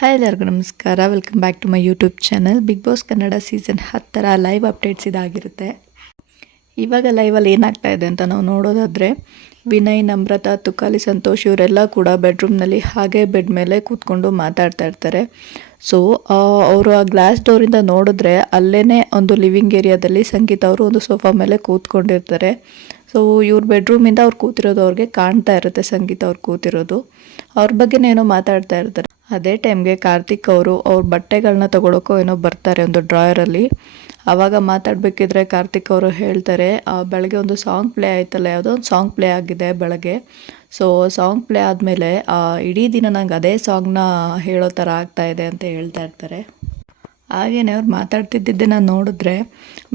Hi ಎಲ್ಲರಿಗೂ ನಮಸ್ಕಾರ. Welcome back to my YouTube channel. Big boss Kannada season 10ರ live updates ಇದಾಗಿರುತ್ತೆ. ಇವಾಗ ಲೈವಲ್ಲಿ ಏನಾಗ್ತಾ ಇದೆ ಅಂತ ನಾವು ನೋಡೋದಾದರೆ, ವಿನಯ್, ನಮ್ರತಾ, ತುಕಾಲಿ, ಸಂತೋಷ್ ಇವರೆಲ್ಲ ಕೂಡ ಬೆಡ್ರೂಮ್ನಲ್ಲಿ ಹಾಗೆ ಬೆಡ್ ಮೇಲೆ ಕೂತ್ಕೊಂಡು ಮಾತಾಡ್ತಾ ಇರ್ತಾರೆ. ಸೊ ಅವರು ಆ ಗ್ಲಾಸ್ ಡೋರಿಂದ ನೋಡಿದ್ರೆ ಅಲ್ಲೇ ಒಂದು ಲಿವಿಂಗ್ ಏರಿಯಾದಲ್ಲಿ ಸಂಗೀತ ಅವರು ಒಂದು ಸೋಫಾ ಮೇಲೆ ಕೂತ್ಕೊಂಡಿರ್ತಾರೆ. ಸೊ ಇವ್ರ ಬೆಡ್ರೂಮಿಂದ ಅವ್ರು ಕೂತಿರೋದು ಅವ್ರಿಗೆ ಕಾಣ್ತಾ ಇರುತ್ತೆ. ಸಂಗೀತ ಅವ್ರು ಕೂತಿರೋದು ಅವ್ರ ಬಗ್ಗೆನೇ ಏನೋ ಮಾತಾಡ್ತಾ ಇರ್ತಾರೆ. ಅದೇ ಟೈಮ್ಗೆ ಕಾರ್ತಿಕ್ ಅವರು ಅವ್ರ ಬಟ್ಟೆಗಳನ್ನ ತೊಗೊಳಕ್ಕೋ ಏನೋ ಬರ್ತಾರೆ ಒಂದು ಡ್ರಾಯರಲ್ಲಿ. ಆವಾಗ ಮಾತಾಡಬೇಕಿದ್ರೆ ಕಾರ್ತಿಕ್ ಅವರು ಹೇಳ್ತಾರೆ, ಬೆಳಗ್ಗೆ ಒಂದು ಸಾಂಗ್ ಪ್ಲೇ ಆಯ್ತಲ್ಲ, ಯಾವುದೋ ಒಂದು ಸಾಂಗ್ ಪ್ಲೇ ಆಗಿದೆ ಬೆಳಗ್ಗೆ. ಸೊ ಸಾಂಗ್ ಪ್ಲೇ ಆದಮೇಲೆ ಇಡೀ ದಿನ ನಂಗೆ ಅದೇ ಸಾಂಗ್ನ ಹೇಳೋ ಥರ ಆಗ್ತಾಯಿದೆ ಅಂತ ಹೇಳ್ತಾ ಇರ್ತಾರೆ. ಹಾಗೆಯೇ ಅವ್ರು ಮಾತಾಡ್ತಿದ್ದನ್ನು ನೋಡಿದ್ರೆ,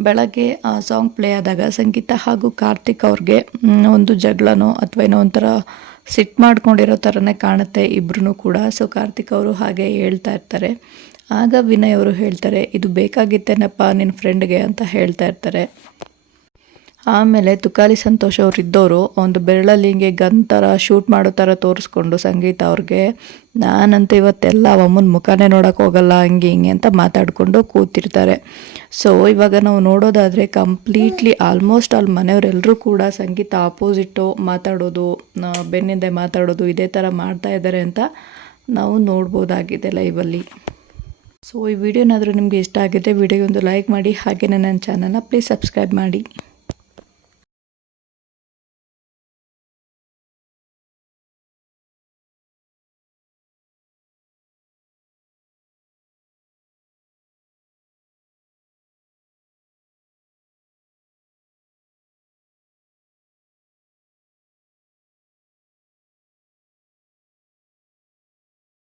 ಬೆಳಗ್ಗೆ ಆ ಸಾಂಗ್ ಪ್ಲೇ ಆದಾಗ ಸಂಗೀತ ಹಾಗೂ ಕಾರ್ತಿಕ್ ಅವ್ರಿಗೆ ಒಂದು ಜಗಳನೋ ಅಥವಾ ಏನೋ ಒಂಥರ ಸಿಟ್ಟು ಮಾಡ್ಕೊಂಡಿರೋ ಥರನೇ ಕಾಣುತ್ತೆ ಇಬ್ಬರೂ ಕೂಡ. ಸೊ ಕಾರ್ತಿಕ್ ಅವರು ಹಾಗೆ ಹೇಳ್ತಾ ಇರ್ತಾರೆ. ಆಗ ವಿನಯ್ ಅವರು ಹೇಳ್ತಾರೆ, ಇದು ಬೇಕಾಗಿತ್ತೇನಪ್ಪ ನಿನ್ನ ಫ್ರೆಂಡ್ಗೆ ಅಂತ ಹೇಳ್ತಾ ಇರ್ತಾರೆ. ಆಮೇಲೆ ತುಕಾಲಿ ಸಂತೋಷ್ ಅವ್ರು ಇದ್ದವರು ಒಂದು ಬೆರಳಲ್ಲಿ ಹಿಂಗೆ ಗನ್ ಥರ ಶೂಟ್ ಮಾಡೋ ಥರ ತೋರಿಸ್ಕೊಂಡು ಸಂಗೀತ ಅವ್ರಿಗೆ, ನಾನಂತೂ ಇವತ್ತೆಲ್ಲ ಅಮ್ಮನ ಮುಖನೇ ನೋಡೋಕೆ ಹೋಗಲ್ಲ ಹಂಗೆ ಹಿಂಗೆ ಅಂತ ಮಾತಾಡಿಕೊಂಡು ಕೂತಿರ್ತಾರೆ. ಸೊ ಇವಾಗ ನಾವು ನೋಡೋದಾದರೆ ಕಂಪ್ಲೀಟ್ಲಿ ಆಲ್ಮೋಸ್ಟ್ ಆಲ್ ಮನೆಯವರೆಲ್ಲರೂ ಕೂಡ ಸಂಗೀತ ಆಪೋಸಿಟ್ಟು ಮಾತಾಡೋದು, ಬೆನ್ನಿಂದೆ ಮಾತಾಡೋದು ಇದೇ ಥರ ಮಾಡ್ತಾ ಇದ್ದಾರೆ ಅಂತ ನಾವು ನೋಡ್ಬೋದಾಗಿದೆ ಲೈವಲ್ಲಿ. ಸೊ ಈ ವಿಡಿಯೋನಾದರೂ ನಿಮಗೆ ಇಷ್ಟ ಆಗಿದ್ದರೆ ವಿಡಿಯೋಗೆ ಒಂದು ಲೈಕ್ ಮಾಡಿ, ಹಾಗೆಯೇ ನನ್ನ ಚಾನಲ್ನ ಪ್ಲೀಸ್ ಸಬ್ಸ್ಕ್ರೈಬ್ ಮಾಡಿ.